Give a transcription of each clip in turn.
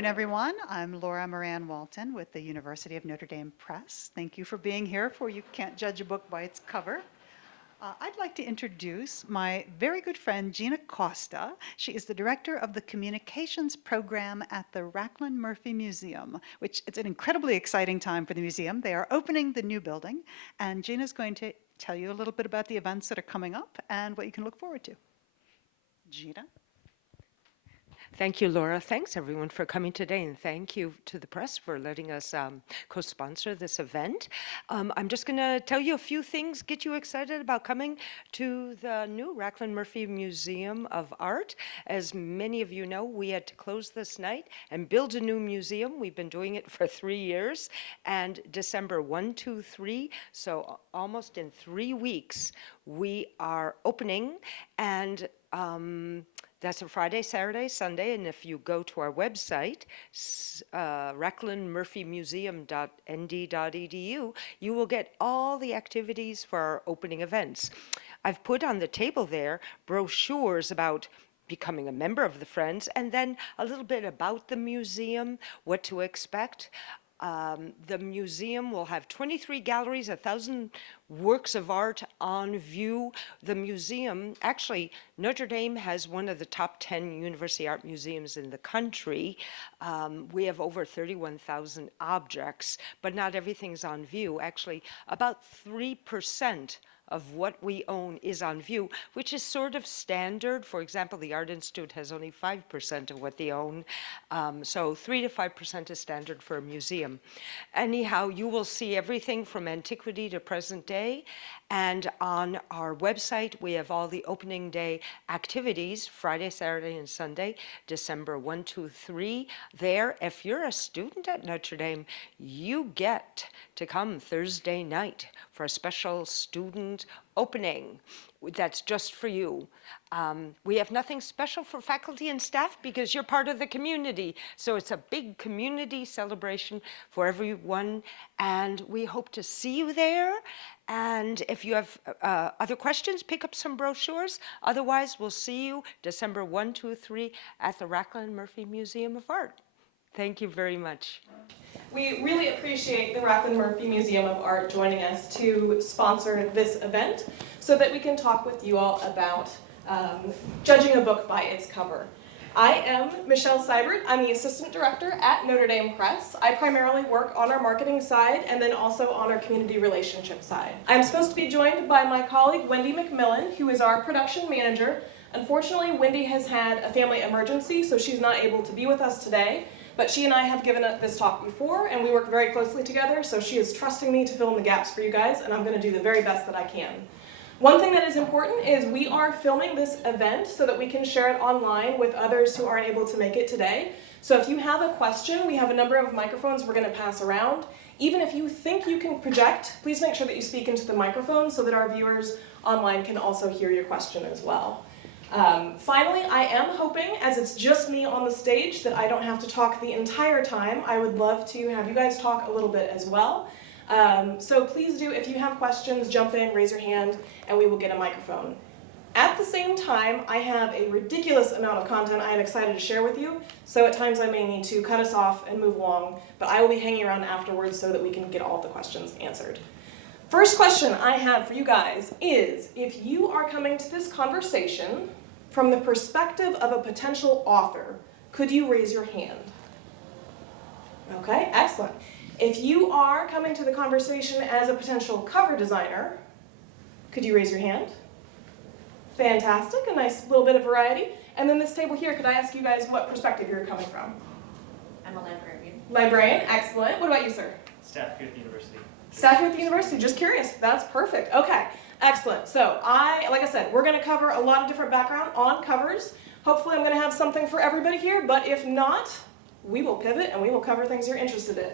afternoon, everyone. I'm Laura Moran Walton with the University of Notre Dame Press. Thank you for being here for You Can't Judge a Book by Its Cover. I'd like to introduce my very good friend, Gina Costa. She is the director of the communications program at the Rachlin Murphy Museum, which it's an incredibly exciting time for the museum. They are opening the new building, and Gina's going to tell you a little bit about the events that are coming up and what you can look forward to. Gina? Thank you, Laura. Thanks, everyone, for coming today, and thank you to the press for letting us co-sponsor this event. I'm just going to tell you a few things, get you excited about coming to the new Rachlin Murphy Museum of Art. As many of you know, we had to close this night and build a new museum. We've been doing it for 3 years, and December 1, 2, 3, so almost in 3 weeks, we are opening, and that's a Friday, Saturday, Sunday, and if you go to our website, rachlinmurphymuseum.nd.edu, you will get all the activities for our opening events. I've put on the table there brochures about becoming a member of the Friends, and then a little bit about the museum, what to expect. The museum will have 23 galleries, 1,000 works of art on view. The museum, actually, Notre Dame has one of the top 10 university art museums in the country. We have over 31,000 objects, but not everything's on view. Actually, about 3% of what we own is on view, which is sort of standard. For example, the Art Institute has only 5% of what they own. So 3 to 5% is standard for a museum. Anyhow, you will see everything from antiquity to present day. And on our website, we have all the opening day activities, Friday, Saturday, and Sunday, December 1, 2, 3. There, if you're a student at Notre Dame, you get to come Thursday night for a special student opening that's just for you. We have nothing special for faculty and staff because you're part of the community. So it's a big community celebration for everyone, and we hope to see you there. And if you have other questions, pick up some brochures. Otherwise, we'll see you December 1, 2, 3 at the Rachlin Murphy Museum of Art. Thank you very much. We really appreciate the Rachlin Murphy Museum of Art joining us to sponsor this event so that we can talk with you all about judging a book by its cover. I am Michelle Sybert. I'm the Assistant Director at Notre Dame Press. I primarily work on our marketing side and then also on our community relationship side. I'm supposed to be joined by my colleague Wendy McMillan, who is our production manager. Unfortunately, Wendy has had a family emergency, so she's not able to be with us today. But she and I have given this talk before, and we work very closely together, so she is trusting me to fill in the gaps for you guys, and I'm going to do the very best that I can. One thing that is important is we are filming this event so that we can share it online with others who aren't able to make it today. So if you have a question, we have a number of microphones we're going to pass around. Even if you think you can project, please make sure that you speak into the microphone so that our viewers online can also hear your question as well. Finally, I am hoping, as it's just me on the stage, that I don't have to talk the entire time. I would love to have you guys talk a little bit as well. So please do, if you have questions, jump in, raise your hand, and we will get a microphone. At the same time, I have a ridiculous amount of content I am excited to share with you, so at times I may need to cut us off and move along, but I will be hanging around afterwards so that we can get all of the questions answered. First question I have for you guys is, if you are coming to this conversation from the perspective of a potential author, could you raise your hand? Okay, excellent. If you are coming to the conversation as a potential cover designer, could you raise your hand? Fantastic, a nice little bit of variety. And then this table here, could I ask you guys what perspective you're coming from? I'm a librarian. Librarian, excellent. What about you, sir? Staff here at the university. Staff here at the university, just curious. That's perfect. Okay, excellent. So like I said, we're going to cover a lot of different background on covers. Hopefully I'm going to have something for everybody here, but if not, we will pivot and we will cover things you're interested in.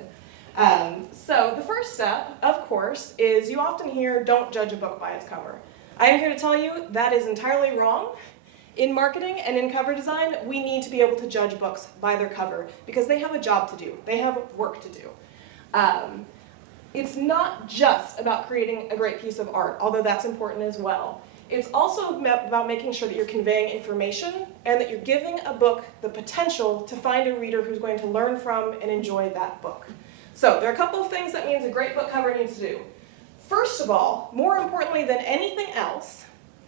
So the first step, of course, is you often hear, don't judge a book by its cover. I am here to tell you that is entirely wrong. In marketing and in cover design, we need to be able to judge books by their cover because they have a job to do. They have work to do. It's not just about creating a great piece of art, although that's important as well. It's also about making sure that you're conveying information and that you're giving a book the potential to find a reader who's going to learn from and enjoy that book. So there are a couple of things that means a great book cover needs to do. First of all, more importantly than anything else,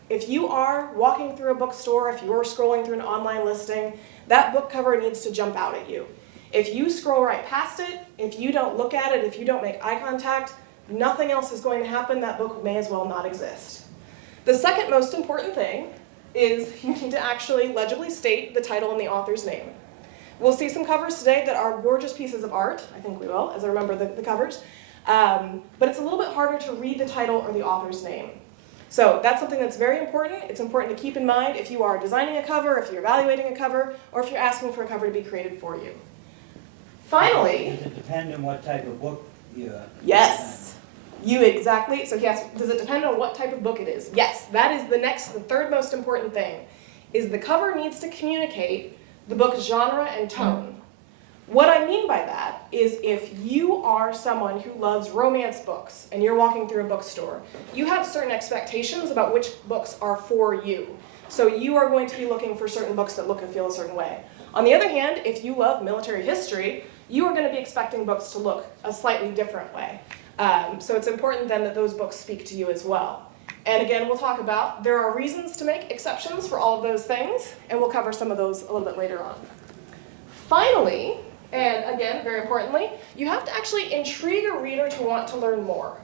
if you are walking through a bookstore, if you are scrolling through an online listing, that book cover needs to jump out at you. If you scroll right past it, if you don't look at it, if you don't make eye contact, nothing else is going to happen. That book may as well not exist. The second most important thing is you need to actually legibly state the title and the author's name. We'll see some covers today that are gorgeous pieces of art. I think we will, as I remember the covers. But it's a little bit harder to read the title or the author's name. So that's something that's very important. It's important to keep in mind if you are designing a cover, if you're evaluating a cover, or if you're asking for a cover to be created for you. Finally, Does it depend on what type of book you're... yes, you exactly. So yes, does it depend on what type of book it is? Yes, that is the third most important thing, is the cover needs to communicate the book's genre and tone. What I mean by that is if you are someone who loves romance books and you're walking through a bookstore, you have certain expectations about which books are for you. So you are going to be looking for certain books that look and feel a certain way. On the other hand, if you love military history, you are going to be expecting books to look a slightly different way. So it's important then that those books speak to you as well. And again, we'll talk about, there are reasons to make exceptions for all of those things, and we'll cover some of those a little bit later on. Finally, and again, very importantly, you have to actually intrigue a reader to want to learn more.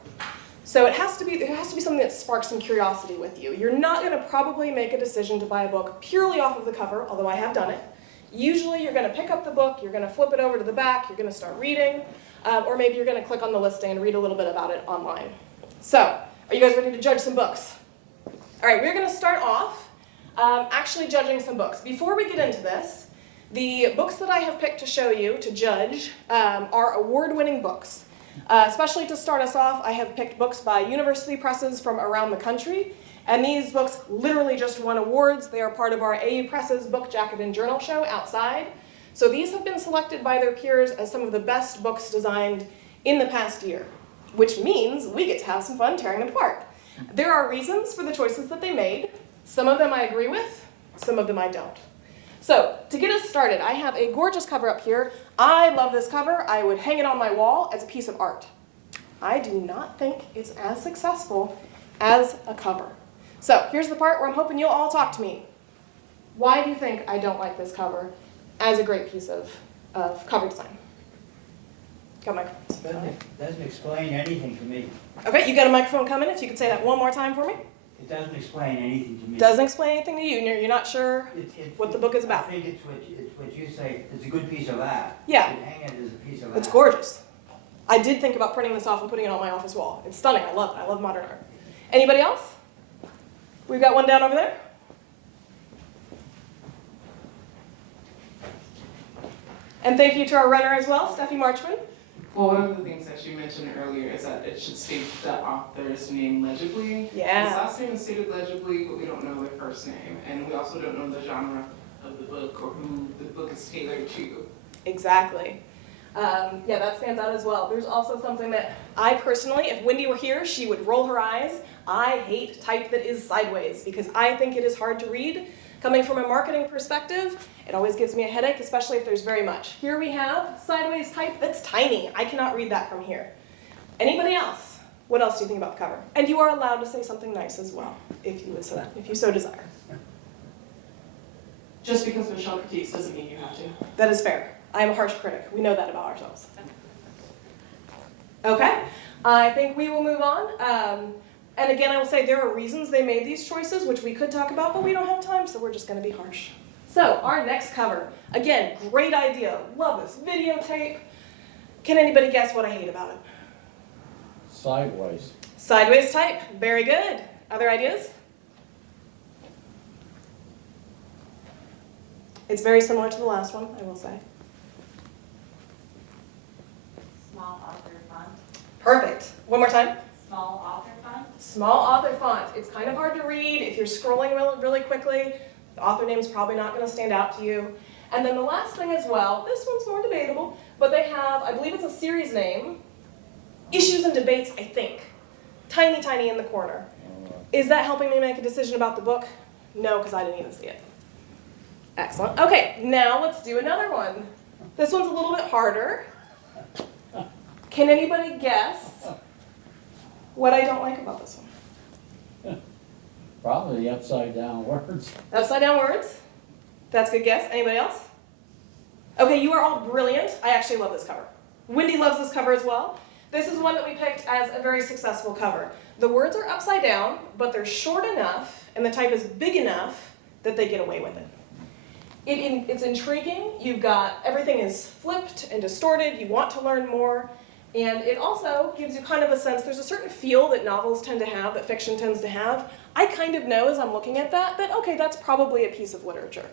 So there has to be something that sparks some curiosity with you. You're not going to probably make a decision to buy a book purely off of the cover, although I have done it. Usually you're going to pick up the book, you're going to flip it over to the back, you're going to start reading, or maybe you're going to click on the listing and read a little bit about it online. So, are you guys ready to judge some books? All right, we're going to start off actually judging some books. Before we get into this, the books that I have picked to show you, to judge, are award-winning books. Especially to start us off, I have picked books by university presses from around the country. And these books literally just won awards. They are part of our AU Press's Book Jacket and Journal show outside. So these have been selected by their peers as some of the best books designed in the past year, which means we get to have some fun tearing them apart. There are reasons for the choices that they made. Some of them I agree with, some of them I don't. So to get us started, I have a gorgeous cover up here. I love this cover. I would hang it on my wall as a piece of art. I do not think it's as successful as a cover. So here's the part where I'm hoping you'll all talk to me. Why do you think I don't like this cover as a great piece of cover design? Got microphones. Doesn't explain anything to me. Okay, you got a microphone coming. If you could say that one more time for me. It doesn't explain anything to me. Doesn't explain anything to you, and you're not sure what the book is about. I think it's what you say, it's a good piece of art. Yeah. You hang it as a piece of art. It's gorgeous. I did think about printing this off and putting it on my office wall. It's stunning. I love it. I love modern art. Anybody else? We've got one down over there. And thank you to our runner as well, Steffi Marchman. Well, one of the things that you mentioned earlier is that it should state the author's name legibly. Yeah. His last name is stated legibly, but we don't know their first name. And we also don't know the genre of the book or who the book is tailored to. Exactly. Yeah, that stands out as well. There's also something that I personally, if Wendy were here, she would roll her eyes. I hate type that is sideways because I think it is hard to read. Coming from a marketing perspective, it always gives me a headache, especially if there's very much. Here we have sideways type that's tiny. I cannot read that from here. Anybody else? What else do you think about the cover? And you are allowed to say something nice as well, if you so desire. Just because Michelle critiques doesn't mean you have to. That is fair. I am a harsh critic. We know that about ourselves. Okay, I think we will move on. And again, I will say there are reasons they made these choices, which we could talk about, but we don't have time, so we're just going to be harsh. So our next cover, again, great idea. Love this videotape. Can anybody guess what I hate about it? Sideways. Sideways type, very good. Other ideas? It's very similar to the last one, I will say. Small author font. Perfect. One more time. Small author font. Small author font. It's kind of hard to read. If you're scrolling really quickly, the author name's probably not going to stand out to you. And then the last thing as well, this one's more debatable, but they have, I believe it's a series name, Issues and Debates, I think. Tiny, tiny in the corner. Is that helping me make a decision about the book? No, because I didn't even see it. Excellent. Okay, now let's do another one. This one's a little bit harder. Can anybody guess what I don't like about this one? Probably the upside down words. Upside down words? That's a good guess. Anybody else? Okay, you are all brilliant. I actually love this cover. Wendy loves this cover as well. This is one that we picked as a very successful cover. The words are upside down, but they're short enough, and the type is big enough that they get away with it. It's intriguing. You've got, everything is flipped and distorted. You want to learn more. And it also gives you kind of a sense, there's a certain feel that novels tend to have, that fiction tends to have. I kind of know as I'm looking at that, okay, that's probably a piece of literature.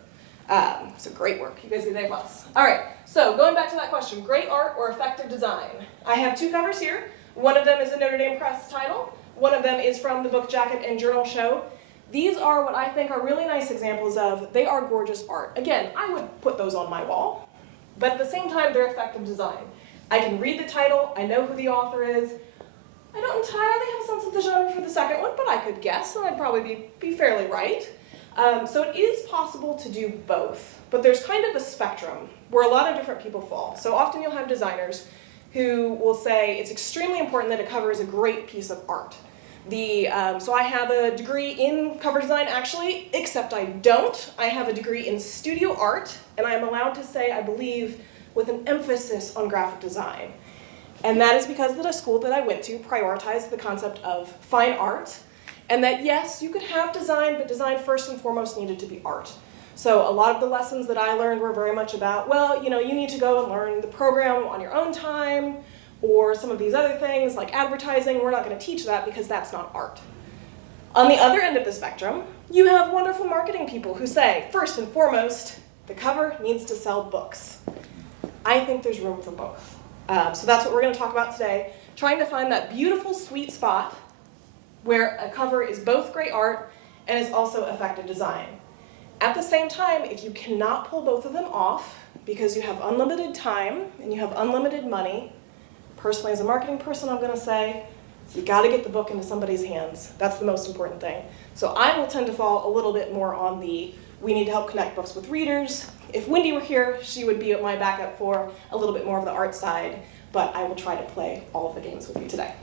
So great work. You guys did A+. All right, so going back to that question, great art or effective design? I have two covers here. One of them is a Notre Dame Press title. One of them is from the Book Jacket and Journal Show. These are what I think are really nice examples of, they are gorgeous art. Again, I would put those on my wall, but at the same time, they're effective design. I can read the title, I know who the author is. I don't entirely have a sense of the genre for the second one, but I could guess, and I'd probably be fairly right. So it is possible to do both, but there's kind of a spectrum where a lot of different people fall. So often you'll have designers who will say it's extremely important that a cover is a great piece of art. So I have a degree in cover design actually, except I don't. I have a degree in studio art, and I am allowed to say, I believe, with an emphasis on graphic design. And that is because the school that I went to prioritized the concept of fine art, and that yes, you could have design, but design first and foremost needed to be art. So a lot of the lessons that I learned were very much about, well, you need to go and learn the program on your own time, or some of these other things like advertising. We're not going to teach that because that's not art. On the other end of the spectrum, you have wonderful marketing people who say, first and foremost, the cover needs to sell books. I think there's room for both. So that's what we're going to talk about today, trying to find that beautiful sweet spot where a cover is both great art and is also effective design. At the same time, if you cannot pull both of them off because you have unlimited time and you have unlimited money, personally as a marketing person, I'm going to say, you got to get the book into somebody's hands. That's the most important thing. So I will tend to fall a little bit more on the, we need to help connect books with readers. If Wendy were here, she would be my backup for a little bit more of the art side, but I will try to play all of the games with you today.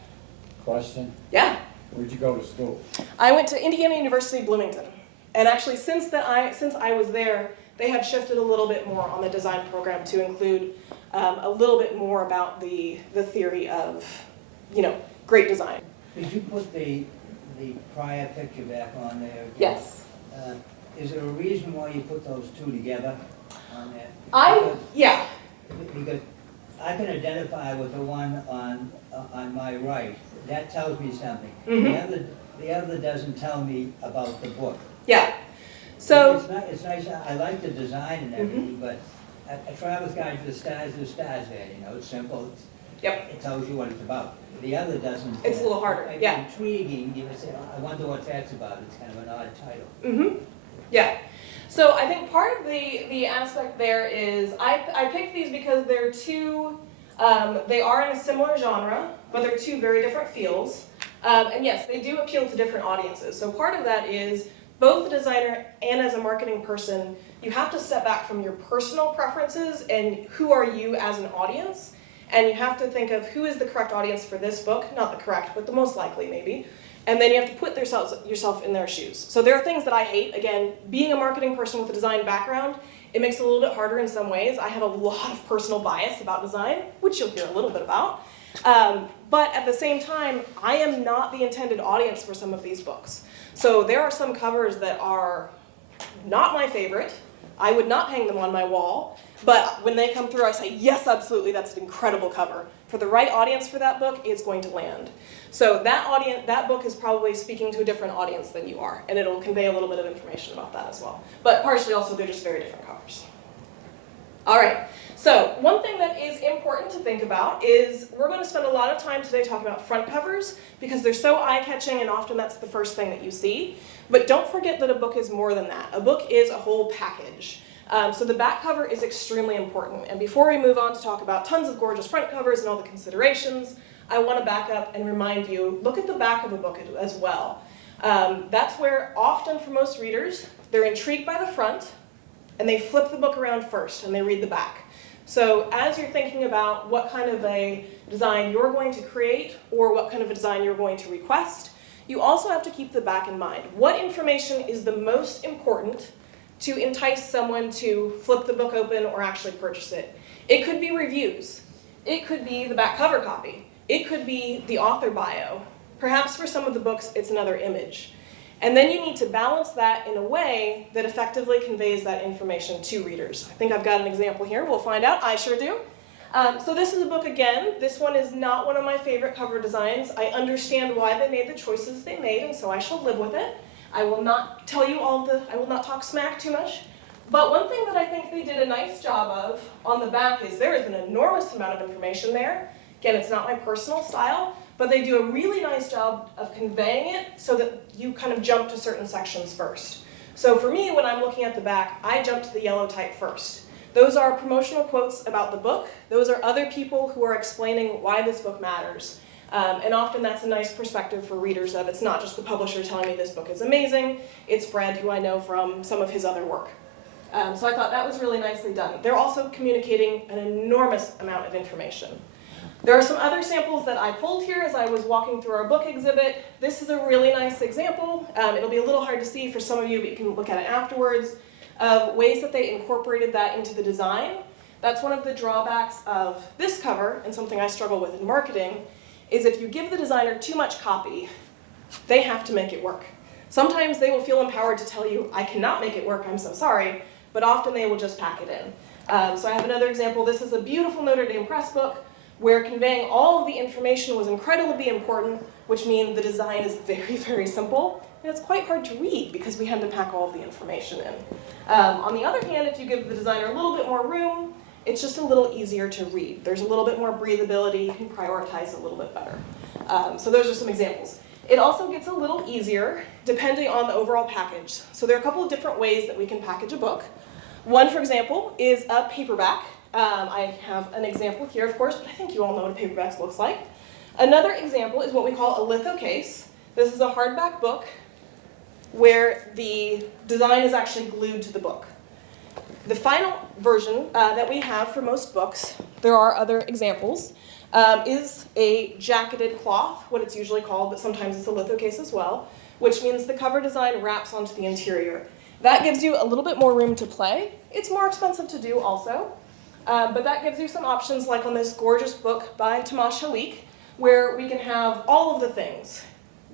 Question? Yeah. Where'd you go to school? I went to Indiana University, Bloomington. And actually, since I was there, they have shifted a little bit more on the design program to include a little bit more about the theory of, great design. Did you put the prior picture back on there? Yes. Is there a reason why you put those two together on there? Yeah. Because I can identify with the one on my right. That tells me something. Mm-hmm. The other doesn't tell me about the book. Yeah. So It's nice, I like the design and everything, but a traveler's guide to the stars there, it's simple. Yep. It tells you what it's about. The other doesn't. It's a little harder, yeah. Intriguing, you say, I wonder what that's about. It's kind of an odd title. Mm-hmm. Yeah. So I think part of the aspect there is, I picked these because they're two, they are in a similar genre, but they're two very different fields. And yes, they do appeal to different audiences. So part of that is, both the designer and as a marketing person, you have to step back from your personal preferences and who are you as an audience. And you have to think of who is the correct audience for this book, not the correct, but the most likely maybe. And then you have to put yourself in their shoes. So there are things that I hate. Again, being a marketing person with a design background, it makes it a little bit harder in some ways. I have a lot of personal bias about design, which you'll hear a little bit about. But at the same time, I am not the intended audience for some of these books. So there are some covers that are not my favorite. I would not hang them on my wall. But when they come through, I say, yes, absolutely, that's an incredible cover. For the right audience for that book, it's going to land. So that book is probably speaking to a different audience than you are, and it'll convey a little bit of information about that as well. But partially also, they're just very different covers. All right, so one thing that is important to think about is we're going to spend a lot of time today talking about front covers because they're so eye-catching and often that's the first thing that you see. But don't forget that a book is more than that. A book is a whole package. So the back cover is extremely important. And before we move on to talk about tons of gorgeous front covers and all the considerations, I want to back up and remind you, look at the back of a book as well. That's where often for most readers, they're intrigued by the front and they flip the book around first and they read the back. So as you're thinking about what kind of a design you're going to create or what kind of a design you're going to request, you also have to keep the back in mind. What information is the most important to entice someone to flip the book open or actually purchase it? It could be reviews. It could be the back cover copy. It could be the author bio. Perhaps for some of the books, it's another image. And then you need to balance that in a way that effectively conveys that information to readers. I think I've got an example here. We'll find out. I sure do. So this is a book again. This one is not one of my favorite cover designs. I understand why they made the choices they made, and so I shall live with it. I will not tell you I will not talk smack too much. But one thing that I think they did a nice job of on the back is there is an enormous amount of information there. Again, it's not my personal style, but they do a really nice job of conveying it so that you kind of jump to certain sections first. So for me, when I'm looking at the back, I jump to the yellow type first. Those are promotional quotes about the book. Those are other people who are explaining why this book matters. And often that's a nice perspective for readers of it's not just the publisher telling me this book is amazing, it's Fred, who I know from some of his other work. So I thought that was really nicely done. They're also communicating an enormous amount of information. There are some other samples that I pulled here as I was walking through our book exhibit. This is a really nice example. It'll be a little hard to see for some of you, but you can look at it afterwards, of ways that they incorporated that into the design. That's one of the drawbacks of this cover, and something I struggle with in marketing, is if you give the designer too much copy, they have to make it work. Sometimes they will feel empowered to tell you, I cannot make it work, I'm so sorry, but often they will just pack it in. So I have another example. This is a beautiful Notre Dame Press book where conveying all of the information was incredibly important, which means the design is very, very simple. And it's quite hard to read because we had to pack all of the information in. On the other hand, if you give the designer a little bit more room, it's just a little easier to read. There's a little bit more breathability. You can prioritize a little bit better. So those are some examples. It also gets a little easier depending on the overall package. So there are a couple of different ways that we can package a book. One, for example, is a paperback. I have an example here, of course, but I think you all know what a paperback looks like. Another example is what we call a litho case. This is a hardback book where the design is actually glued to the book. The final version that we have for most books, there are other examples, is a jacketed cloth, what it's usually called, but sometimes it's a litho case as well, which means the cover design wraps onto the interior. That gives you a little bit more room to play. It's more expensive to do also, but that gives you some options like on this gorgeous book by Tomasz Halik, where we can have all of the things.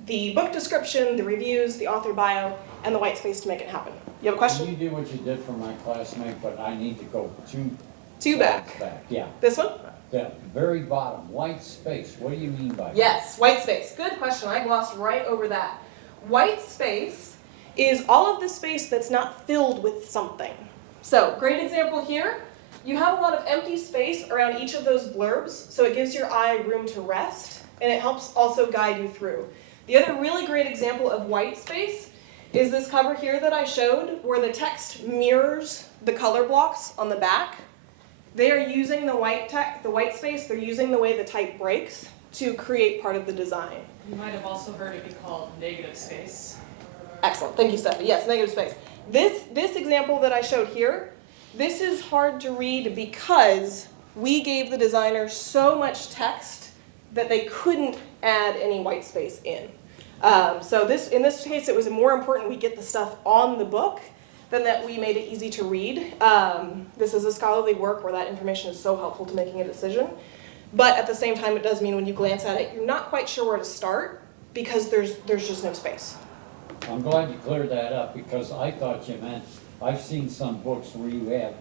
The book description, the reviews, the author bio, and the white space to make it happen. You have a question? You do what you did for my classmate, but I need to go Two back. Yeah, This one? the very bottom, white space, what do you mean by that? Yes, white space. Good question. I glossed right over that. White space is all of the space that's not filled with something. So, great example here. You have a lot of empty space around each of those blurbs, so it gives your eye room to rest, and it helps also guide you through. The other really great example of white space is this cover here that I showed, where the text mirrors the color blocks on the back. They are using the white space, they're using the way the type breaks to create part of the design. You might have also heard it be called negative space. Excellent, thank you, Stephanie. Yes, negative space. This example that I showed here, this is hard to read because we gave the designer so much text that they couldn't add any white space in. So in this case, it was more important we get the stuff on the book than that we made it easy to read. This is a scholarly work where that information is so helpful to making a decision. But at the same time, it does mean when you glance at it, you're not quite sure where to start because there's just no space. I'm glad you cleared that up because I thought you meant, I've seen some books where you have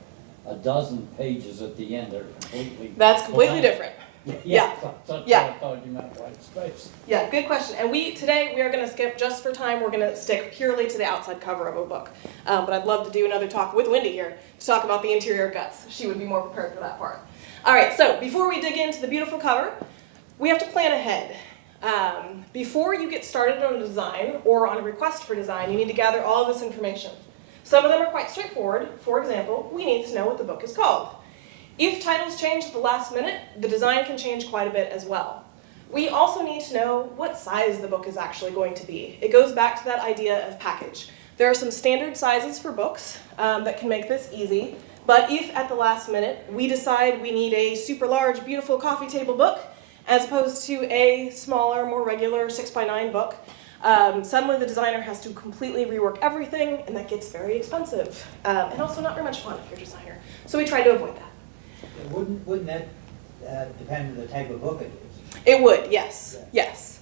a dozen pages at the end that are completely. That's completely blank. different. Yeah, that's Yeah. what I thought you meant, white space. Yeah, good question. And today we are going to skip, just for time, we're going to stick purely to the outside cover of a book. But I'd love to do another talk with Wendy here to talk about the interior guts. She would be more prepared for that part. All right, so before we dig into the beautiful cover, we have to plan ahead. Before you get started on a design or on a request for design, you need to gather all of this information. Some of them are quite straightforward. For example, we need to know what the book is called. If titles change at the last minute, the design can change quite a bit as well. We also need to know what size the book is actually going to be. It goes back to that idea of package. There are some standard sizes for books that can make this easy, but if at the last minute we decide we need a super large, beautiful coffee table book, as opposed to a smaller, more regular 6x9 book, suddenly the designer has to completely rework everything, and that gets very expensive, and also not very much fun if you're a designer. So we try to avoid that. Wouldn't that depend on the type of book it is? It would, yes, yes.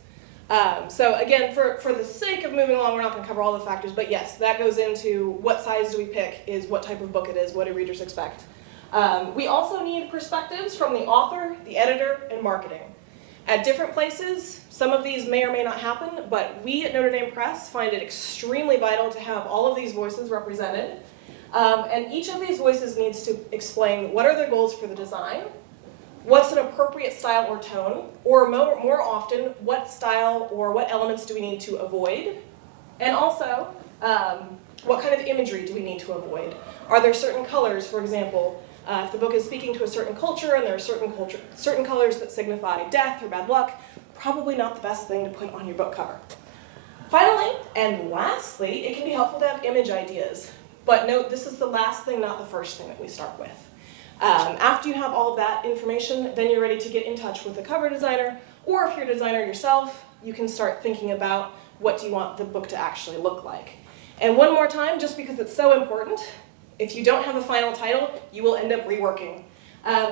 So again, for the sake of moving along, we're not going to cover all the factors, but yes, that goes into what size do we pick, is what type of book it is, what do readers expect. We also need perspectives from the author, the editor, and marketing. At different places, some of these may or may not happen, but we at Notre Dame Press find it extremely vital to have all of these voices represented. And each of these voices needs to explain what are their goals for the design, what's an appropriate style or tone, or more often, what style or what elements do we need to avoid, and also, what kind of imagery do we need to avoid? Are there certain colors, for example, if the book is speaking to a certain culture and there are certain colors that signify death or bad luck, probably not the best thing to put on your book cover. Finally, and lastly, it can be helpful to have image ideas. But note, this is the last thing, not the first thing that we start with. After you have all of that information, then you're ready to get in touch with the cover designer, or if you're a designer yourself, you can start thinking about what do you want the book to actually look like. And one more time, just because it's so important, if you don't have a final title, you will end up reworking.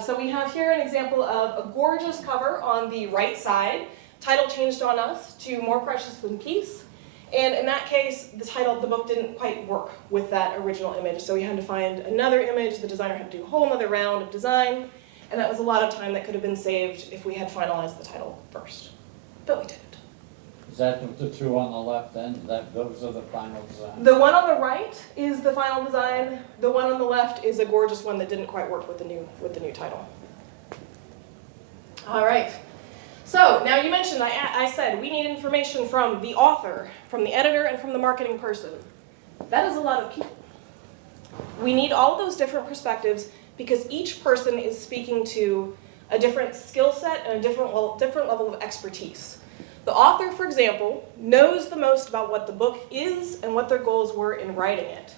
So we have here an example of a gorgeous cover on the right side. Title changed on us to More Precious Than Peace. And in that case, the title of the book didn't quite work with that original image. So we had to find another image. The designer had to do a whole other round of design. And that was a lot of time that could have been saved if we had finalized the title first. But we didn't. Is that the two on the left then? Those are the final design? The one on the right is the final design. The one on the left is a gorgeous one that didn't quite work with the new title. All right. So now you mentioned, I said we need information from the author, from the editor, and from the marketing person. That is a lot of people. We need all of those different perspectives because each person is speaking to a different skill set and a different level of expertise. The author, for example, knows the most about what the book is and what their goals were in writing it.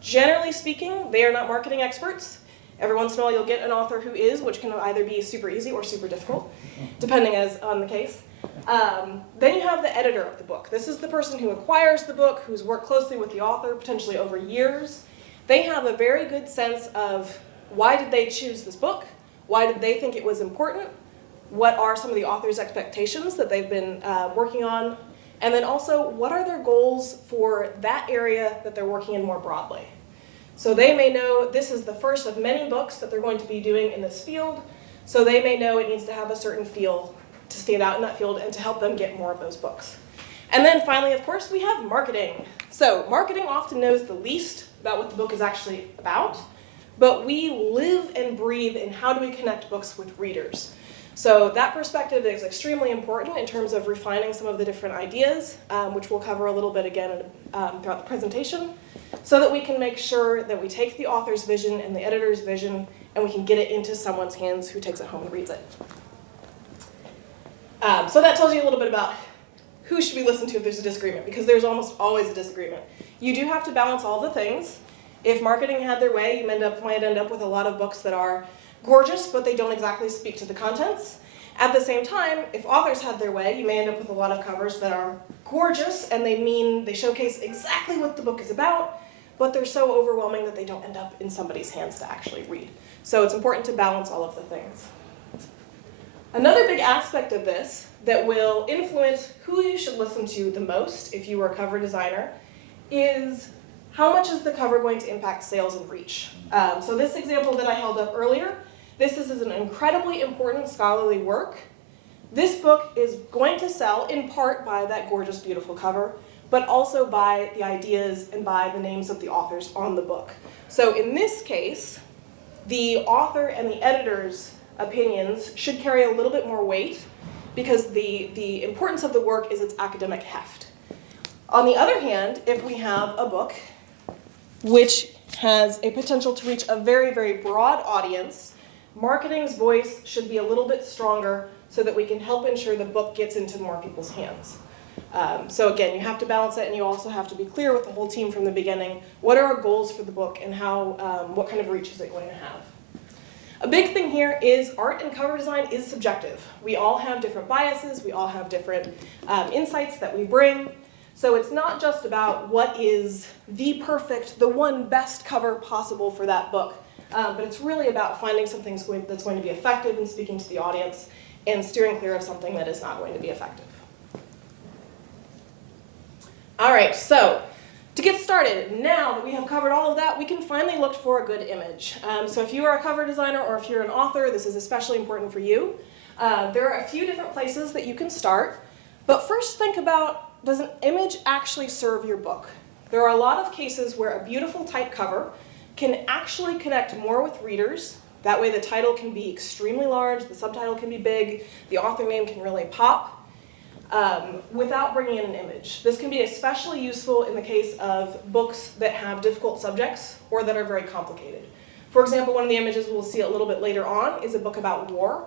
Generally speaking, they are not marketing experts. Every once in a while you'll get an author who is, which can either be super easy or super difficult, depending on the case. Then you have the editor of the book. This is the person who acquires the book, who's worked closely with the author, potentially over years. They have a very good sense of why did they choose this book? Why did they think it was important? What are some of the author's expectations that they've been working on? And then also, what are their goals for that area that they're working in more broadly? So they may know this is the first of many books that they're going to be doing in this field, so they may know it needs to have a certain feel to stand out in that field and to help them get more of those books. And then finally, of course, we have marketing. So marketing often knows the least about what the book is actually about, but we live and breathe in how do we connect books with readers. So that perspective is extremely important in terms of refining some of the different ideas, which we'll cover a little bit again throughout the presentation, so that we can make sure that we take the author's vision and the editor's vision and we can get it into someone's hands who takes it home and reads it. So that tells you a little bit about who should we listen to if there's a disagreement, because there's almost always a disagreement. You do have to balance all the things. If marketing had their way, you might end up with a lot of books that are gorgeous, but they don't exactly speak to the contents. At the same time, if authors had their way, you may end up with a lot of covers that are gorgeous and they showcase exactly what the book is about, but they're so overwhelming that they don't end up in somebody's hands to actually read. So it's important to balance all of the things. Another big aspect of this that will influence who you should listen to the most if you are a cover designer is how much is the cover going to impact sales and reach. So this example that I held up earlier, this is an incredibly important scholarly work. This book is going to sell in part by that gorgeous, beautiful cover, but also by the ideas and by the names of the authors on the book. So in this case, the author and the editor's opinions should carry a little bit more weight because the importance of the work is its academic heft. On the other hand, if we have a book which has a potential to reach a very, very broad audience, marketing's voice should be a little bit stronger so that we can help ensure the book gets into more people's hands. So again, you have to balance it, and you also have to be clear with the whole team from the beginning. What are our goals for the book, and what kind of reach is it going to have? A big thing here is art and cover design is subjective. We all have different biases. We all have different insights that we bring. So it's not just about what is the perfect, the one best cover possible for that book, but it's really about finding something that's going to be effective in speaking to the audience and steering clear of something that is not going to be effective. All right, so to get started, now that we have covered all of that, we can finally look for a good image. So if you are a cover designer or if you're an author, this is especially important for you. There are a few different places that you can start, but first think about, does an image actually serve your book? There are a lot of cases where a beautiful type cover can actually connect more with readers. That way the title can be extremely large, the subtitle can be big, the author name can really pop. Without bringing in an image. This can be especially useful in the case of books that have difficult subjects or that are very complicated. For example, one of the images we'll see a little bit later on is a book about war.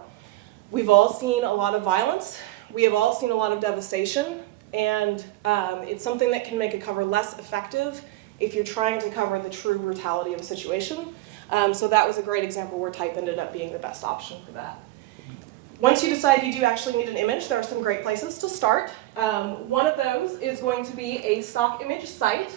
We've all seen a lot of violence. We have all seen a lot of devastation, and it's something that can make a cover less effective if you're trying to cover the true brutality of a situation. So that was a great example where type ended up being the best option for that. Once you decide you do actually need an image, there are some great places to start. One of those is going to be a stock image site.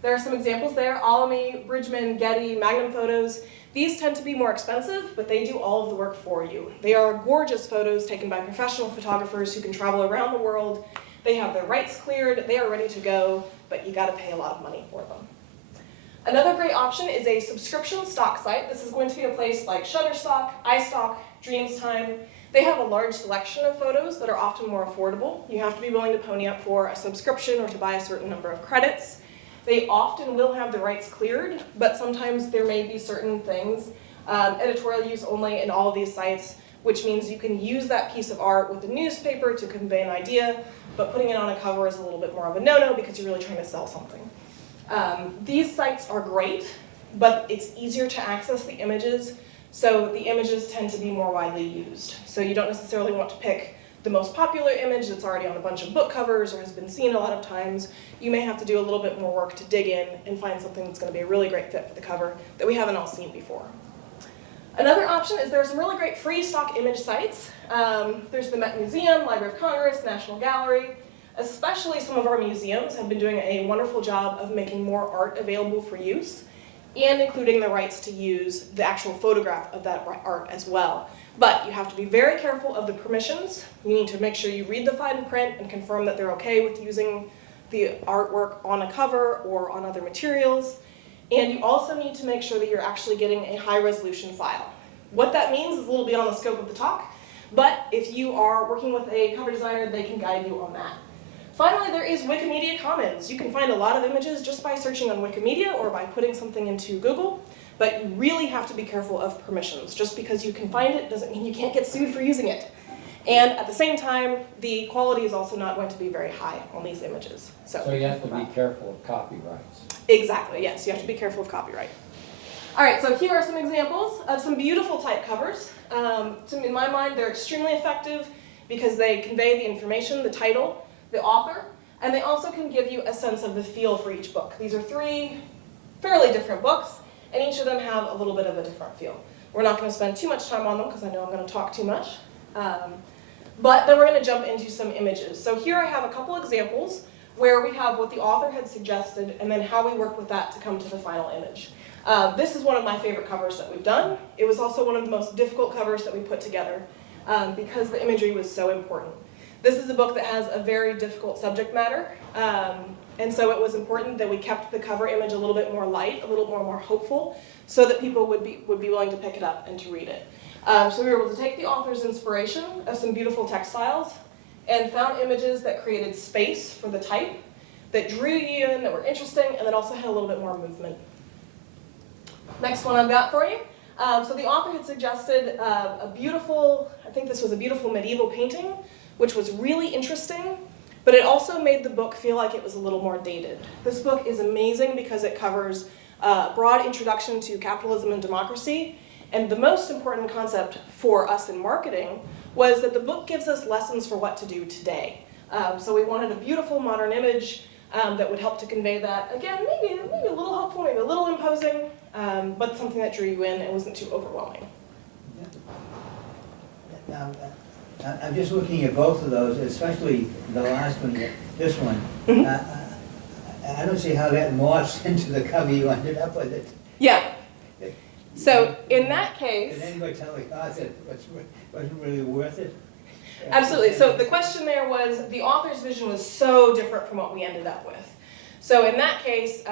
There are some examples there: Alamy, Bridgman, Getty, Magnum Photos. These tend to be more expensive, but they do all of the work for you. They are gorgeous photos taken by professional photographers who can travel around the world. They have their rights cleared, they are ready to go, but you gotta pay a lot of money for them. Another great option is a subscription stock site. This is going to be a place like Shutterstock, iStock, Dreamstime. They have a large selection of photos that are often more affordable. You have to be willing to pony up for a subscription or to buy a certain number of credits. They often will have the rights cleared, but sometimes there may be certain things, editorial use only in all of these sites, which means you can use that piece of art with the newspaper to convey an idea, but putting it on a cover is a little bit more of a no-no because you're really trying to sell something. These sites are great, but it's easier to access the images. So the images tend to be more widely used. So you don't necessarily want to pick the most popular image that's already on a bunch of book covers or has been seen a lot of times. You may have to do a little bit more work to dig in and find something that's going to be a really great fit for the cover that we haven't all seen before. Another option is there are some really great free stock image sites. There's the Met Museum, Library of Congress, National Gallery. Especially some of our museums have been doing a wonderful job of making more art available for use, and including the rights to use the actual photograph of that art as well. But you have to be very careful of the permissions. You need to make sure you read the fine print and confirm that they're okay with using the artwork on a cover or on other materials. And you also need to make sure that you're actually getting a high-resolution file. What that means is a little beyond the scope of the talk, but if you are working with a cover designer, they can guide you on that. Finally, there is Wikimedia Commons. You can find a lot of images just by searching on Wikimedia or by putting something into Google, but you really have to be careful of permissions. Just because you can find it doesn't mean you can't get sued for using it. And at the same time, the quality is also not going to be very high on these images. So you have to be careful of copyrights. Exactly, yes, you have to be careful of copyright. All right, so here are some examples of some beautiful type covers. In my mind, they're extremely effective because they convey the information, the title, the author, and they also can give you a sense of the feel for each book. These are 3 fairly different books, and each of them have a little bit of a different feel. We're not going to spend too much time on them because I know I'm going to talk too much. But then we're going to jump into some images. So here I have a couple examples where we have what the author had suggested and then how we work with that to come to the final image. This is one of my favorite covers that we've done. It was also one of the most difficult covers that we put together because the imagery was so important. This is a book that has a very difficult subject matter, and so it was important that we kept the cover image a little bit more light, a little more hopeful, so that people would be willing to pick it up and to read it. So we were able to take the author's inspiration of some beautiful textiles and found images that created space for the type, that drew you in, that were interesting, and that also had a little bit more movement. Next one I've got for you. So the author had suggested a beautiful, I think this was a beautiful medieval painting, which was really interesting, but it also made the book feel like it was a little more dated. This book is amazing because it covers a broad introduction to capitalism and democracy, And the most important concept for us in marketing was that the book gives us lessons for what to do today. So we wanted a beautiful modern image that would help to convey that. Again, maybe a little helpful, maybe a little imposing, but something that drew you in and wasn't too overwhelming. Now, I'm just looking at both of those, especially the last one, this one. I don't see how that morphs into the cover you ended up with it. Yeah. So in that case, Did anybody tell the author it wasn't really worth it? absolutely. So the question there was, the author's vision was so different from what we ended up with. So in that case,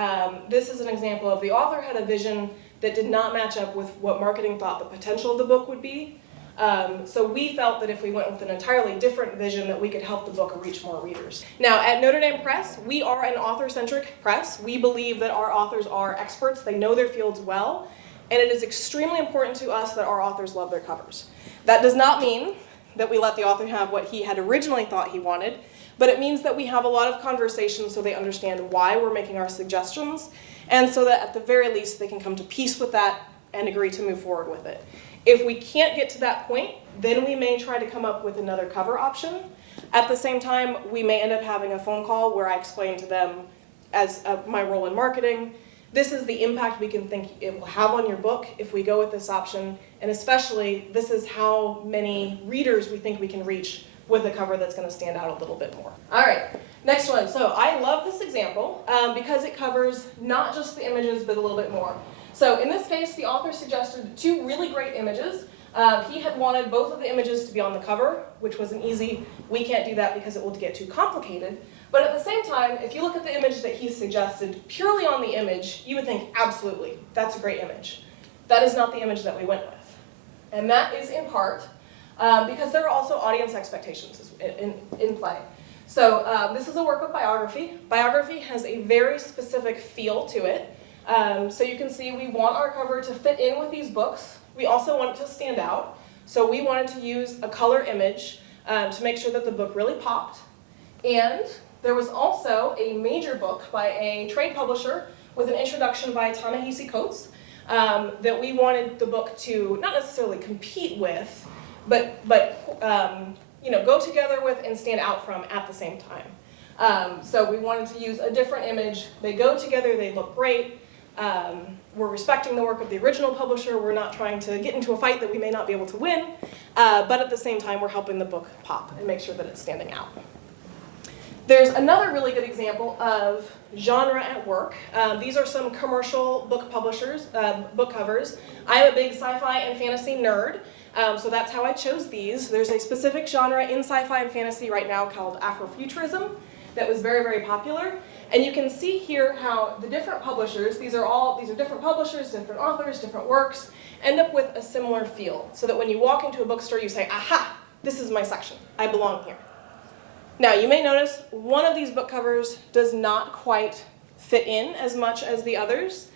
this is an example of the author had a vision that did not match up with what marketing thought the potential of the book would be. So we felt that if we went with an entirely different vision that we could help the book reach more readers. Now at Notre Dame Press, we are an author-centric press. We believe that our authors are experts, they know their fields well, and it is extremely important to us that our authors love their covers. That does not mean that we let the author have what he had originally thought he wanted, but it means that we have a lot of conversations so they understand why we're making our suggestions, and so that at the very least they can come to peace with that and agree to move forward with it. If we can't get to that point, then we may try to come up with another cover option. At the same time, we may end up having a phone call where I explain to them, as my role in marketing, this is the impact we can think it will have on your book if we go with this option, and especially this is how many readers we think we can reach with a cover that's going to stand out a little bit more. All right, next one. So I love this example because it covers not just the images, but a little bit more. So in this case, the author suggested two really great images. He had wanted both of the images to be on the cover, which was an easy, we can't do that because it will get too complicated. But at the same time, if you look at the image that he suggested, purely on the image, you would think, absolutely, that's a great image. That is not the image that we went with. And that is in part because there are also audience expectations in play. So this is a workbook biography. Biography has a very specific feel to it. So you can see we want our cover to fit in with these books. We also want it to stand out. So we wanted to use a color image to make sure that the book really popped. And there was also a major book by a trade publisher with an introduction by Ta-Nehisi Coates that we wanted the book to not necessarily compete with, but you know, go together with and stand out from at the same time. So we wanted to use a different image. They go together, they look great. We're respecting the work of the original publisher. We're not trying to get into a fight that we may not be able to win, but at the same time, we're helping the book pop and make sure that it's standing out. There's another really good example of genre at work. These are some commercial book publishers, book covers. I'm a big sci-fi and fantasy nerd, so that's how I chose these. There's a specific genre in sci-fi and fantasy right now called Afrofuturism that was very, very popular. And you can see here how the different publishers, these are different publishers, different authors, different works, end up with a similar feel. So that when you walk into a bookstore, you say, aha, this is my section. I belong here. Now, you may notice one of these book covers does not quite fit in as much as the others.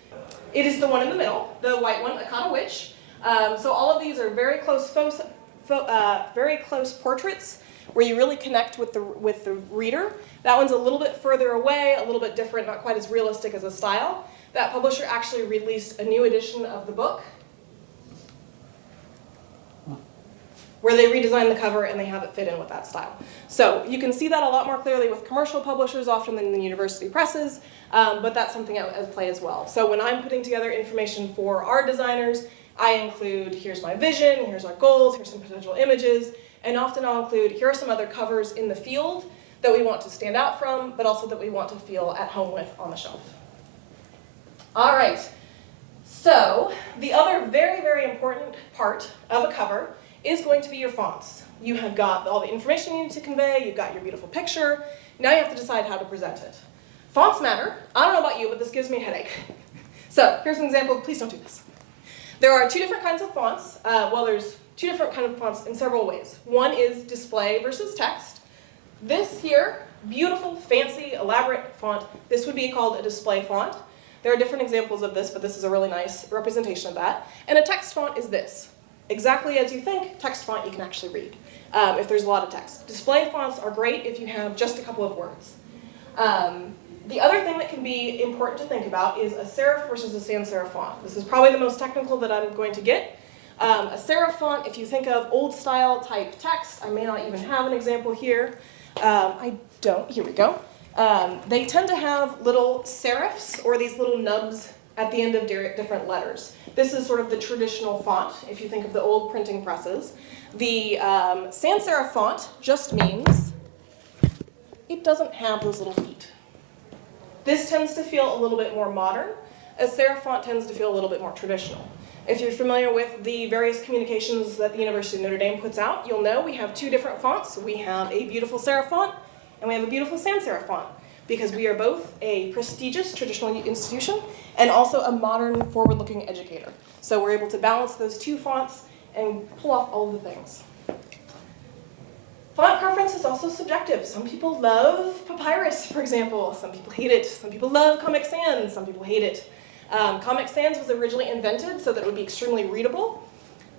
It is the one in the middle, the white one, Akata Witch. So all of these are very close portraits where you really connect with the reader. That one's a little bit further away, a little bit different, not quite as realistic as a style. That publisher actually released a new edition of the book where they redesigned the cover and they have it fit in with that style. So you can see that a lot more clearly with commercial publishers often than the university presses, but that's something at play as well. So when I'm putting together information for our designers, I include, here's my vision, here's our goals, here's some potential images, and often I'll include, here are some other covers in the field that we want to stand out from, but also that we want to feel at home with on the shelf. All right, so the other very, very important part of a cover is going to be your fonts. You have got all the information you need to convey, you've got your beautiful picture, now you have to decide how to present it. Fonts matter. I don't know about you, but this gives me a headache. So here's an example, please don't do this. There are two different kinds of fonts. There's two different kinds of fonts in several ways. One is display versus text. This here, beautiful, fancy, elaborate font, this would be called a display font. There are different examples of this, but this is a really nice representation of that. And a text font is this. Exactly as you think, text font you can actually read if there's a lot of text. Display fonts are great if you have just a couple of words. The other thing that can be important to think about is a serif versus a sans serif font. This is probably the most technical that I'm going to get, A serif font, if you think of old style type text, I may not even have an example here. I don't, here we go. They tend to have little serifs or these little nubs at the end of different letters. This is sort of the traditional font, if you think of the old printing presses. The sans serif font just means it doesn't have those little feet. This tends to feel a little bit more modern. A serif font tends to feel a little bit more traditional. If you're familiar with the various communications that the University of Notre Dame puts out, you'll know we have two different fonts. We have a beautiful serif font, and we have a beautiful sans serif font, because we are both a prestigious traditional institution and also a modern, forward-looking educator. So we're able to balance those two fonts and pull off all of the things. Font preference is also subjective. Some people love Papyrus, for example. Some people hate it. Some people love Comic Sans. Some people hate it. Comic Sans was originally invented so that it would be extremely readable.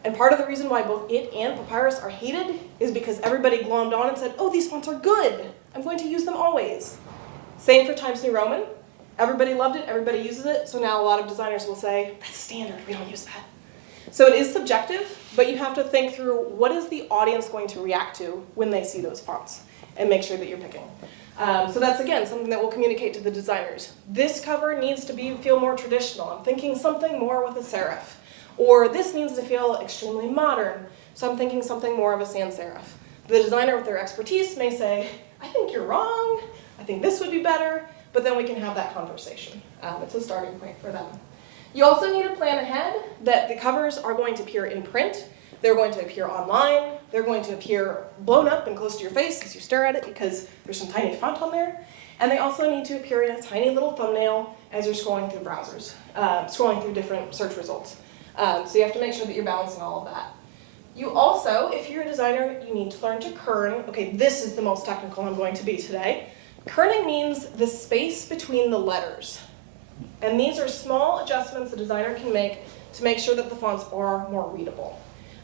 And part of the reason why both it and Papyrus are hated is because everybody glommed on and said, oh, these fonts are good. I'm going to use them always. Same for Times New Roman. Everybody loved it. Everybody uses it. So now a lot of designers will say, that's standard. We don't use that. So it is subjective, but you have to think through what is the audience going to react to when they see those fonts and make sure that you're picking. So that's, again, something that we'll communicate to the designers. This cover needs to feel more traditional. I'm thinking something more with a serif. Or this needs to feel extremely modern, so I'm thinking something more of a sans serif. The designer with their expertise may say, I think you're wrong. I think this would be better. But then we can have that conversation. It's a starting point for them. You also need to plan ahead that the covers are going to appear in print. They're going to appear online. They're going to appear blown up and close to your face as you stare at it because there's some tiny font on there. And they also need to appear in a tiny little thumbnail as you're scrolling through browsers, scrolling through different search results. So you have to make sure that you're balancing all of that. You also, if you're a designer, you need to learn to kern. Okay, this is the most technical I'm going to be today. Kerning means the space between the letters. And these are small adjustments a designer can make to make sure that the fonts are more readable.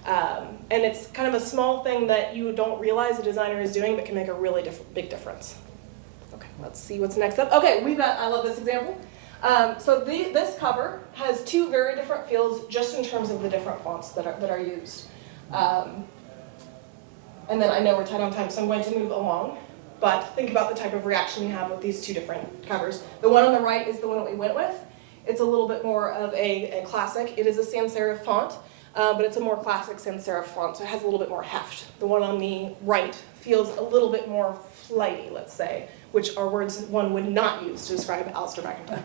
And it's kind of a small thing that you don't realize a designer is doing but can make a really big difference. Okay, let's see what's next up. Okay, I love this example. So this cover has two very different feels just in terms of the different fonts that are used. And then I know we're tight on time, so I'm going to move along. But think about the type of reaction you have with these two different covers. The one on the right is the one that we went with. It's a little bit more of a classic. It is a sans serif font, but it's a more classic sans serif font, so it has a little bit more heft. The one on the right feels a little bit more flighty, let's say, which are words one would not use to describe Alistair McIntyre.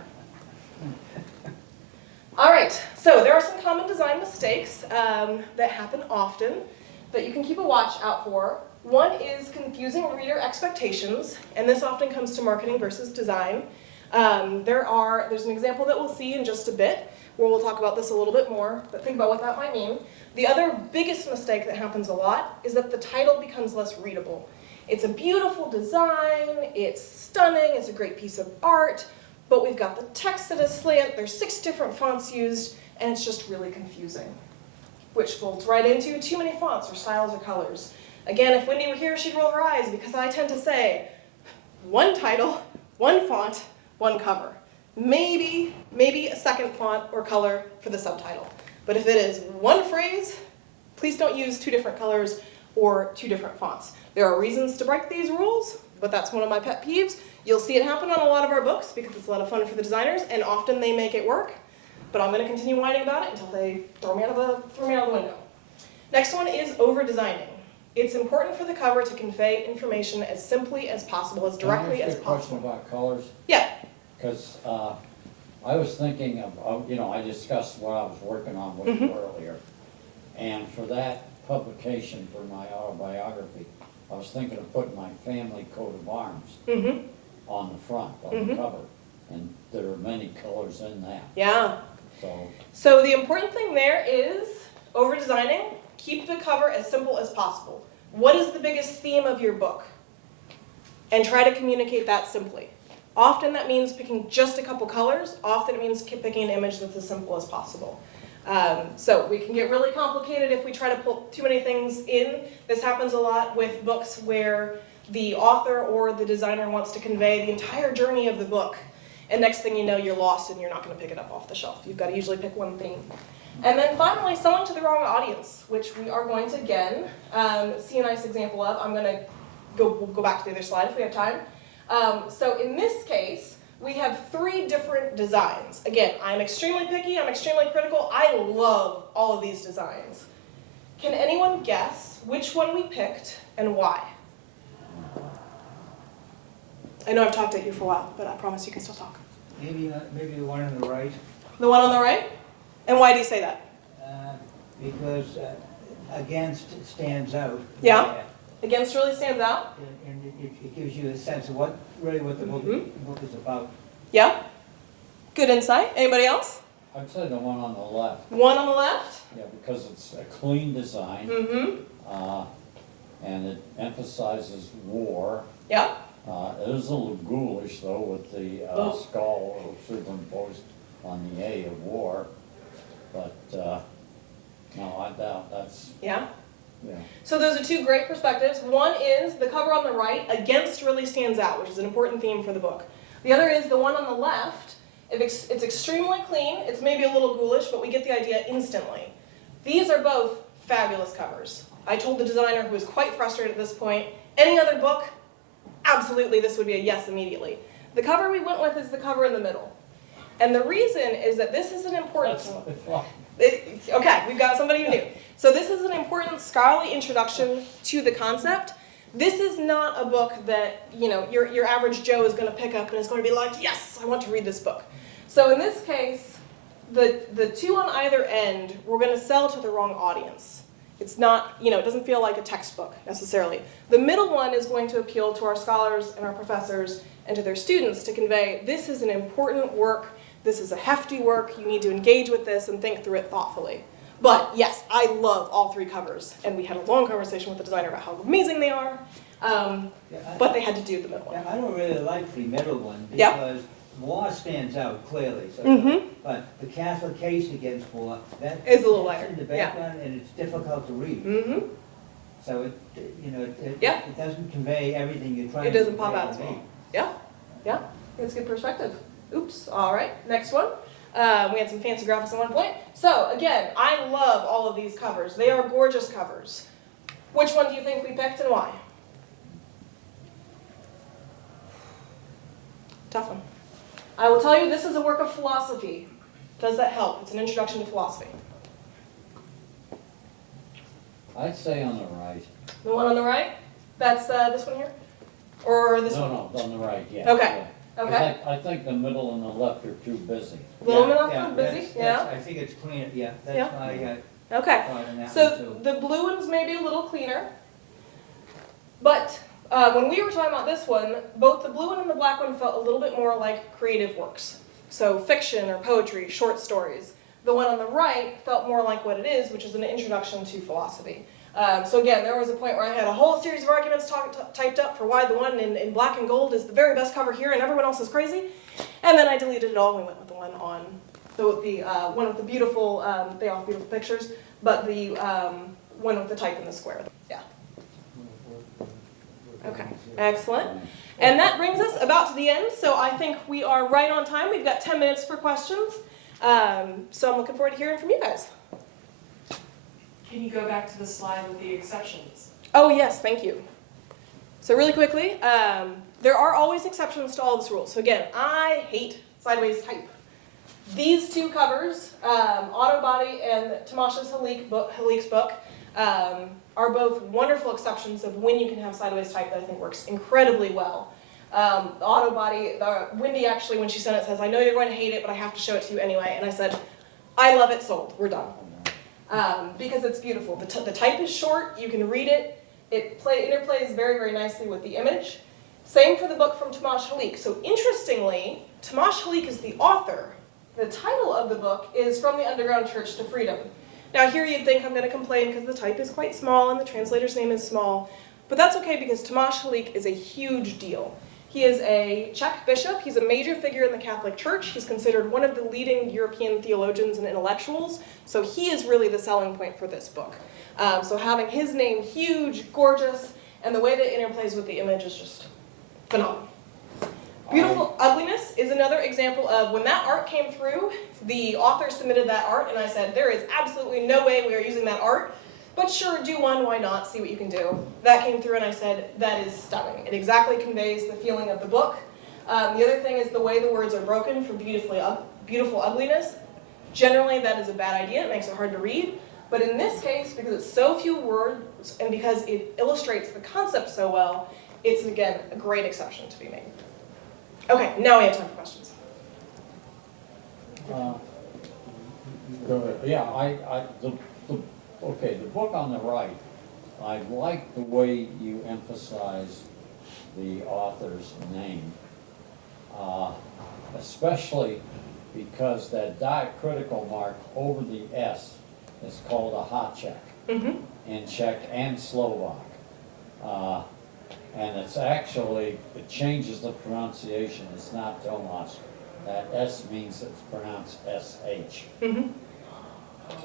All right, so there are some common design mistakes that happen often that you can keep a watch out for. One is confusing reader expectations, and this often comes to marketing versus design. There's an example that we'll see in just a bit, where we'll talk about this a little bit more, but think about what that might mean. The other biggest mistake that happens a lot is that the title becomes less readable. It's a beautiful design, it's stunning, it's a great piece of art, but we've got the text at a slant, there's 6 different fonts used, and it's just really confusing, which folds right into too many fonts or styles or colors. Again, if Wendy were here, she'd roll her eyes because I tend to say, one title, one font, one cover. Maybe a second font or color for the subtitle. But if it is one phrase, please don't use 2 different colors or 2 different fonts. There are reasons to break these rules, but that's one of my pet peeves. You'll see it happen on a lot of our books because it's a lot of fun for the designers, and often they make it work. But I'm going to continue whining about it until they throw me out of the window. Next one is over-designing. It's important for the cover to convey information as simply as possible, as directly as possible. Can I ask you a question about colors? Yeah. Because I was thinking of, I discussed what I was working on with you earlier. And for that publication for my autobiography, I was thinking of putting my family coat of arms on the front, on the cover. And there are many colors in that. Yeah. So the important thing there is over-designing. Keep the cover as simple as possible. What is the biggest theme of your book? And try to communicate that simply. Often that means picking just a couple colors. Often it means picking an image that's as simple as possible. So we can get really complicated if we try to pull too many things in. This happens a lot with books where the author or the designer wants to convey the entire journey of the book. And next thing you know, you're lost and you're not going to pick it up off the shelf. You've got to usually pick one theme. And then finally, selling to the wrong audience, which we are going to, again, see a nice example of. I'm going to we'll go back to the other slide if we have time. So in this case, we have 3 different designs. Again, I'm extremely picky, I'm extremely critical. I love all of these designs. Can anyone guess which one we picked and why? I know I've talked at you for a while, but I promise you can still talk. Maybe the one on the right, The one on the right? And why do you say that? because against stands out. Yeah. Against really stands out? And it gives you a sense of what the book is about. Yeah? Good insight. Anybody else? I'd say the one on the left, One on the left? yeah, because it's a clean design, and it emphasizes war. Yeah? It is a little ghoulish though with the skull superimposed on the A of war, but no, I doubt that's, Yeah? yeah. So those are 2 great perspectives. One is the cover on the right, against really stands out, which is an important theme for the book. The other is the one on the left. It's extremely clean. It's maybe a little ghoulish, but we get the idea instantly. These are both fabulous covers. I told the designer, who was quite frustrated at this point, any other book, absolutely this would be a yes immediately. The cover we went with is the cover in the middle. And the reason is that this is an important... Okay, we've got somebody new. So this is an important scholarly introduction to the concept. This is not a book that, you know, your average Joe is going to pick up and is going to be like, yes, I want to read this book. So in this case, the 2 on either end, we're going to sell to the wrong audience. It's not, you know, it doesn't feel like a textbook necessarily. The middle one is going to appeal to our scholars and our professors and to their students to convey this is an important work, this is a hefty work, you need to engage with this and think through it thoughtfully. But yes, I love all 3 covers, and we had a long conversation with the designer about how amazing they are, but they had to do the middle one. Yeah, I don't really like the middle one Yeah. because war stands out clearly. So, but the Catholic case against war, that Is a little that's lighter, in the yeah. background and it's difficult to read. So it Yeah. it doesn't convey everything you're trying It to doesn't pop convey out as to me. well. Yeah, yeah, that's good perspective. Oops, all right, next one. We had some fancy graphics at one point. So again, I love all of these covers. They are gorgeous covers. Which one do you think we picked and why? Tough one. I will tell you, this is a work of philosophy. Does that help? It's an introduction to philosophy. I'd say on the right. The one on the right? That's this one here? Or this one? No, on the right, yeah. Okay, yeah. 'Cause okay. I think the middle and the left are too busy. Little bit Yeah, of busy, that's- yeah? I think it's clean, yeah, that's Yeah. my Okay. thought on that one So too. the blue one's maybe a little cleaner, but when we were talking about this one, both the blue one and the black one felt a little bit more like creative works. So fiction or poetry, short stories. The one on the right felt more like what it is, which is an introduction to philosophy. So again, there was a point where I had a whole series of arguments typed up for why the one in black and gold is the very best cover here and everyone else is crazy. And then I deleted it all and we went with the one on the one with the beautiful, they all have beautiful pictures, but the one with the type in the square. Yeah. Okay, excellent. And that brings us about to the end, so I think we are right on time. We've got 10 minutes for questions. So I'm looking forward to hearing from you guys. Can you go back to the slide with the exceptions? Oh yes, thank you. So really quickly, there are always exceptions to all this rules. So again, I hate sideways type. These 2 covers, Autobody and Tamasha Halik's book, are both wonderful exceptions of when you can have sideways type that I think works incredibly well. The Autobody, Wendy actually, when she sent it, says, I know you're going to hate it, but I have to show it to you anyway. And I said, I love it, sold, we're done. Because it's beautiful. The type is short, you can read it, it interplays very, very nicely with the image. Same for the book from Tamasha Halik. So interestingly, Tamasha Halik is the author. The title of the book is From the Underground Church to Freedom. Now here you'd think I'm going to complain because the type is quite small and the translator's name is small, but that's okay because Tamasha Halik is a huge deal. He is a Czech bishop, he's a major figure in the Catholic Church, he's considered one of the leading European theologians and intellectuals, so he is really the selling point for this book. So having his name huge, gorgeous, and the way that it interplays with the image is just phenomenal. Beautiful Ugliness is another example of when that art came through, the author submitted that art, and I said, there is absolutely no way we are using that art, but sure, do one, why not, see what you can do. That came through, and I said, that is stunning. It exactly conveys the feeling of the book. The other thing is the way the words are broken for beautiful ugliness. Generally, that is a bad idea. It makes it hard to read. But in this case, because it's so few words and because it illustrates the concept so well, it's, again, a great exception to be made. Okay, now we have time for questions. Yeah, okay, the book on the right, I like the way you emphasize the author's name, especially because that diacritical mark over the S is called a hot check in Czech and Slovak. And it's actually, it changes the pronunciation. It's not Tomas. That S means it's pronounced S-H.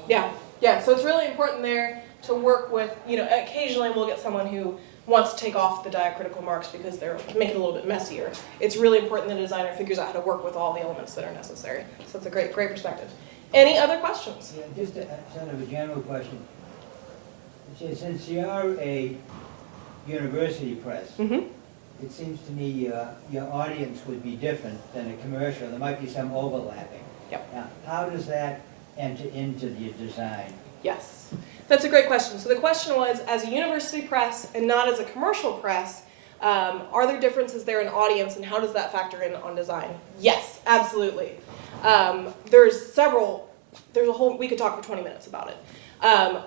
Yeah, so it's really important there to work with, occasionally we'll get someone who wants to take off the diacritical marks because they're making it a little bit messier. It's really important the designer figures out how to work with all the elements that are necessary. So it's a great perspective. Any other questions? Yeah, just a sort of a general question. Since you're a university press, it seems to me your audience would be different than a commercial. There might be some overlapping. Yep. Now, how does that enter into your design? Yes, that's a great question. So the question was, as a university press and not as a commercial press, are there differences there in audience and how does that factor in on design? Yes, absolutely. There's a whole, we could talk for 20 minutes about it.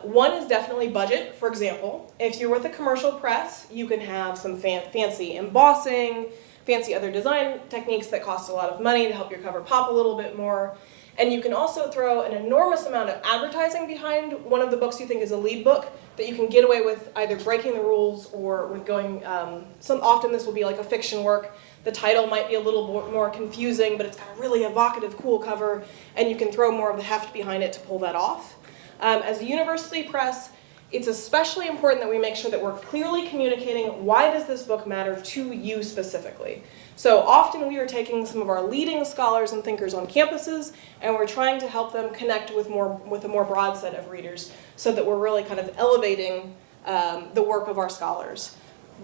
One is definitely budget. For example, if you're with a commercial press, you can have some fancy embossing, fancy other design techniques that cost a lot of money to help your cover pop a little bit more. And you can also throw an enormous amount of advertising behind one of the books you think is a lead book that you can get away with either breaking the rules or with going, often this will be like a fiction work. The title might be a little more confusing, but it's got a really evocative, cool cover, and you can throw more of the heft behind it to pull that off. As a university press, it's especially important that we make sure that we're clearly communicating why does this book matter to you specifically. So often we are taking some of our leading scholars and thinkers on campuses and we're trying to help them connect with a more broad set of readers so that we're really kind of elevating the work of our scholars.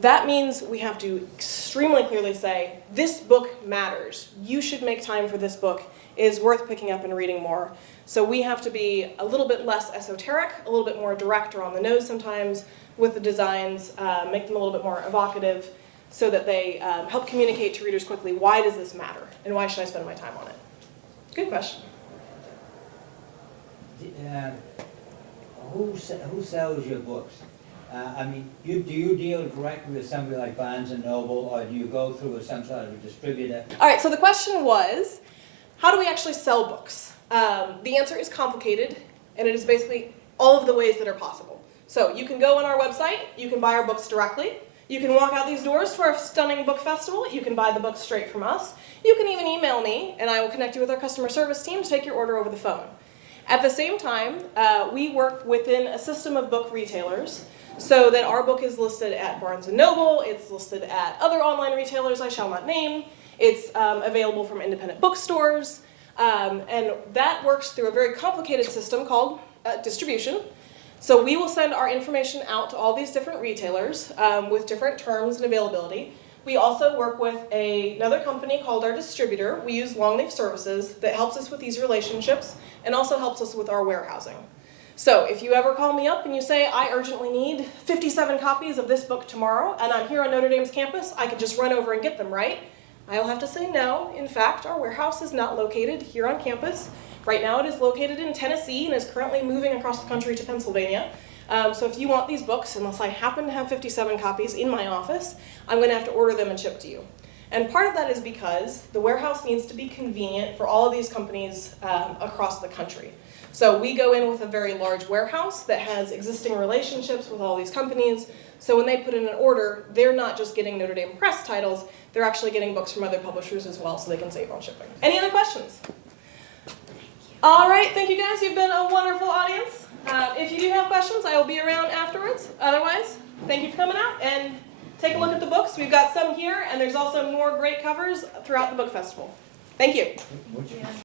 That means we have to extremely clearly say, this book matters. You should make time for this book. It is worth picking up and reading more. So we have to be a little bit less esoteric, a little bit more direct or on the nose sometimes with the designs, make them a little bit more evocative so that they help communicate to readers quickly, why does this matter and why should I spend my time on it? Good question. Who sells your books? I mean, do you deal directly with somebody like Barnes & Noble, or do you go through some sort of a distributor? All right, so the question was, how do we actually sell books? The answer is complicated, and it is basically all of the ways that are possible. So you can go on our website, you can buy our books directly, you can walk out these doors to our stunning book festival, you can buy the books straight from us, you can even email me, and I will connect you with our customer service team to take your order over the phone. At the same time, we work within a system of book retailers, so that our book is listed at Barnes & Noble, it's listed at other online retailers I shall not name, it's available from independent bookstores, and that works through a very complicated system called distribution. So we will send our information out to all these different retailers with different terms and availability. We also work with another company called our distributor. We use Longleaf Services that helps us with these relationships and also helps us with our warehousing. So if you ever call me up and you say, I urgently need 57 copies of this book tomorrow, and I'm here on Notre Dame's campus, I could just run over and get them, right? I'll have to say no. In fact, our warehouse is not located here on campus. Right now it is located in Tennessee and is currently moving across the country to Pennsylvania. So if you want these books, unless I happen to have 57 copies in my office, I'm going to have to order them and ship to you. And part of that is because the warehouse needs to be convenient for all of these companies across the country. So we go in with a very large warehouse that has existing relationships with all these companies. So when they put in an order, they're not just getting Notre Dame Press titles, they're actually getting books from other publishers as well so they can save on shipping. Any other questions? All right, thank you guys. You've been a wonderful audience. If you do have questions, I will be around afterwards. Otherwise, thank you for coming out and take a look at the books. We've got some here, and there's also more great covers throughout the book festival. Thank you. Which